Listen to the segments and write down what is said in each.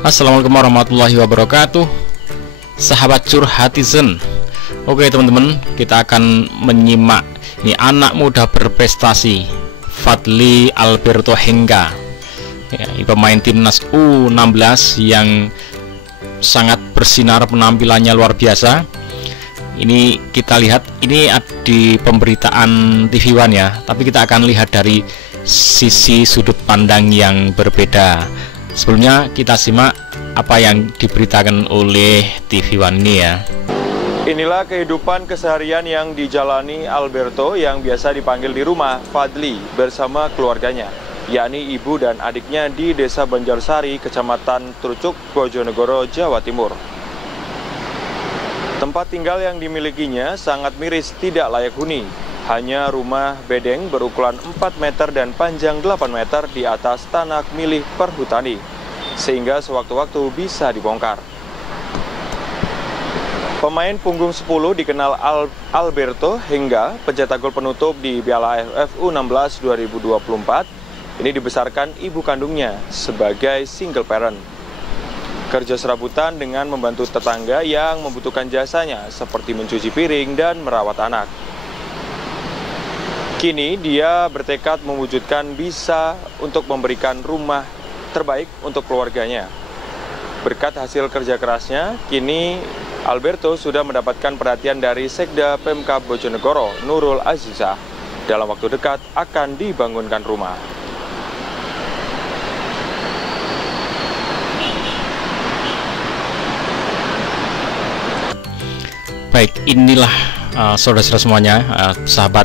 Assalamualaikum warahmatullahi wabarakatuh, sahabat curhatizen. Oke teman-teman, kita akan menyimak ini anak muda berprestasi, Fadly Alberto Hengga ya, pemain timnas U16 yang sangat bersinar, penampilannya luar biasa. Ini kita lihat, ini di pemberitaan TV One ya, tapi kita akan lihat dari sisi sudut pandang yang berbeda. Sebelumnya kita simak apa yang diberitakan oleh TV One ini ya. Inilah kehidupan keseharian yang dijalani Alberto yang biasa dipanggil di rumah Fadly bersama keluarganya, yakni ibu dan adiknya di Desa Banjarsari, Kecamatan Trucuk, Bojonegoro, Jawa Timur. Tempat tinggal yang dimilikinya sangat miris, tidak layak huni. Hanya rumah bedeng berukuran 4 meter dan panjang 8 meter di atas tanah milik perhutani, sehingga sewaktu-waktu bisa dibongkar. Pemain punggung 10 dikenal Alberto Hengga, pencetak gol penutup di Piala AFF U16 2024, ini dibesarkan ibu kandungnya sebagai single parent. Kerja serabutan dengan membantu tetangga yang membutuhkan jasanya seperti mencuci piring dan merawat anak. Kini dia bertekad mewujudkan bisa untuk memberikan rumah terbaik untuk keluarganya. Berkat hasil kerja kerasnya, kini Alberto sudah mendapatkan perhatian dari Sekda Pemkab Bojonegoro, Nurul Azizah. Dalam waktu dekat akan dibangunkan rumah. Baik, inilah saudara-saudara semuanya, sahabat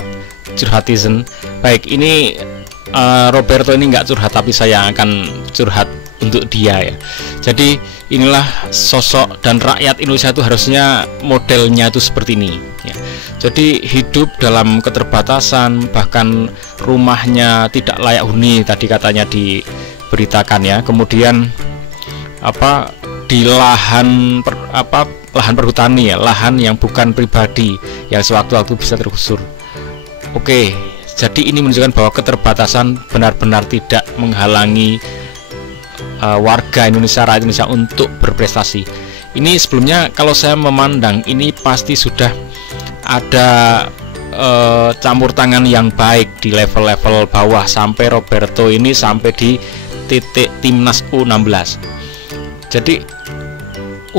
curhatizen. Baik, ini Roberto ini nggak curhat, tapi saya akan curhat untuk dia ya. Jadi inilah sosok dan rakyat Indonesia itu harusnya modelnya itu seperti ini ya. Jadi hidup dalam keterbatasan, bahkan rumahnya tidak layak huni tadi katanya diberitakan ya. Kemudian di lahan lahan perhutani ya, lahan yang bukan pribadi yang sewaktu-waktu bisa tergusur. Oke, jadi ini menunjukkan bahwa keterbatasan benar-benar tidak menghalangi warga Indonesia, rakyat Indonesia untuk berprestasi. Ini sebelumnya kalau saya memandang ini pasti sudah ada campur tangan yang baik di level-level bawah sampai Roberto ini sampai di titik timnas U16. Jadi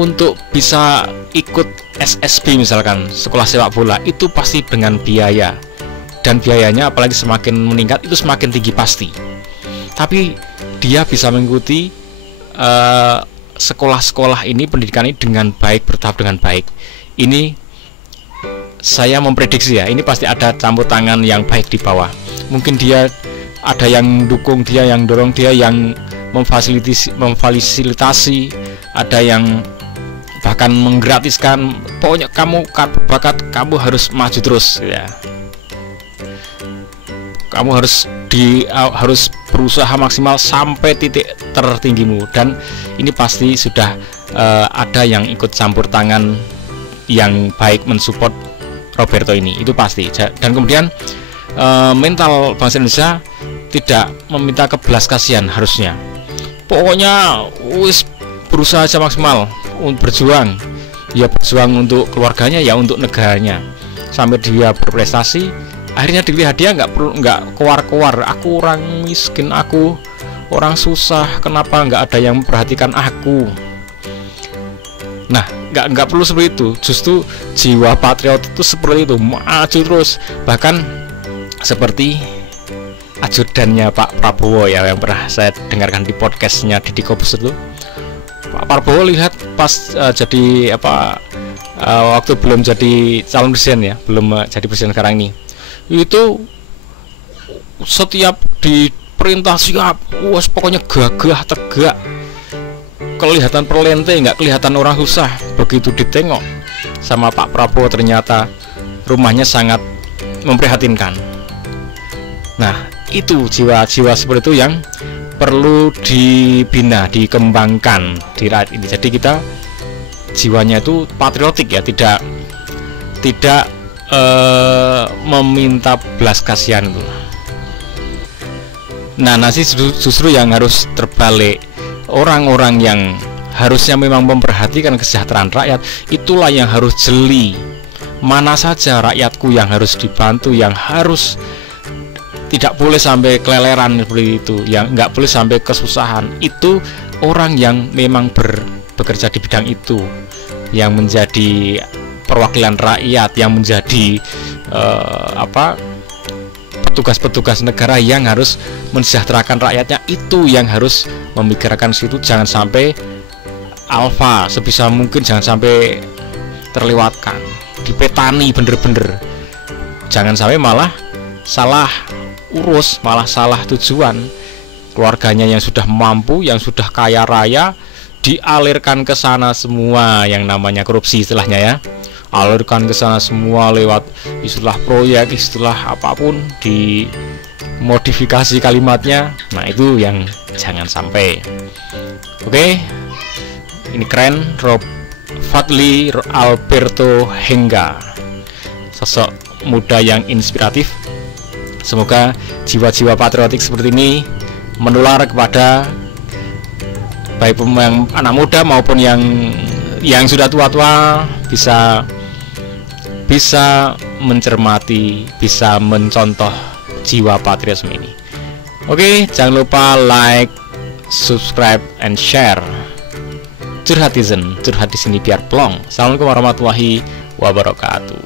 untuk bisa ikut SSB misalkan, sekolah sepak bola, itu pasti dengan biaya, dan biayanya apalagi semakin meningkat itu semakin tinggi pasti. Tapi dia bisa mengikuti sekolah-sekolah ini, pendidikan ini dengan baik, bertahap dengan baik. Ini saya memprediksi ya, ini pasti ada campur tangan yang baik di bawah. Mungkin dia ada yang dukung dia, yang dorong dia, yang memfasilitasi, ada yang bahkan menggratiskan. Pokoknya kamu bakat, kamu harus maju terus ya. Kamu harus berusaha maksimal sampai titik tertinggimu, dan ini pasti sudah ada yang ikut campur tangan yang baik mensupport Roberto ini, itu pasti. Dan kemudian mental bangsa Indonesia tidak meminta kebelas kasihan harusnya. Pokoknya wis berusaha aja maksimal untuk berjuang, ya berjuang untuk keluarganya, ya untuk negaranya, sampai dia berprestasi. Akhirnya dilihat dia nggak keluar, aku orang miskin, aku orang susah, kenapa nggak ada yang memperhatikan aku. Nah, nggak perlu seperti itu. Justru jiwa patriot itu seperti itu, maju terus. Bahkan seperti ajudannya Pak Prabowo ya, yang pernah saya dengarkan di podcastnya Deddy Corbuzier itu. Pak Prabowo lihat pas waktu belum jadi calon presiden ya, belum jadi presiden sekarang ini, itu setiap diperintah siap, pokoknya gagah tegak, kelihatan perlente, nggak kelihatan orang susah. Begitu ditengok sama Pak Prabowo, ternyata rumahnya sangat memprihatinkan. Nah, itu jiwa-jiwa seperti itu yang perlu dibina, dikembangkan di rakyat ini. Jadi kita jiwanya itu patriotik ya, tidak meminta belas kasihan itu. Nah, nasi justru yang harus terbalik. orang-orang yang harusnya memang memperhatikan kesejahteraan rakyat, itulah yang harus jeli. Mana saja rakyatku yang harus dibantu, yang harus tidak boleh sampai keleleran seperti itu, yang nggak boleh sampai kesusahan. Itu orang yang memang bekerja di bidang itu, yang menjadi perwakilan rakyat, yang menjadi petugas-petugas negara yang harus mensejahterakan rakyatnya. Itu yang harus memikirkan situ. Jangan sampai alfa sebisa mungkin, jangan sampai terlewatkan, dipetani bener-bener. Jangan sampai malah salah urus, malah salah tujuan. Keluarganya yang sudah mampu, yang sudah kaya raya, dialirkan ke sana semua, yang namanya korupsi istilahnya ya. Alirkan ke sana semua lewat istilah proyek, istilah apapun, dimodifikasi kalimatnya. Nah, itu yang jangan sampai. Oke, ini keren. Fadly Alberto Hengga, sosok muda yang inspiratif. Semoga jiwa-jiwa patriotik seperti ini menular kepada baik yang anak muda maupun yang sudah tua-tua, bisa mencermati, bisa mencontoh jiwa patriotisme ini. Oke, jangan lupa like, subscribe, and share. Curhatizen, curhat di sini biar plong. Assalamualaikum warahmatullahi wabarakatuh.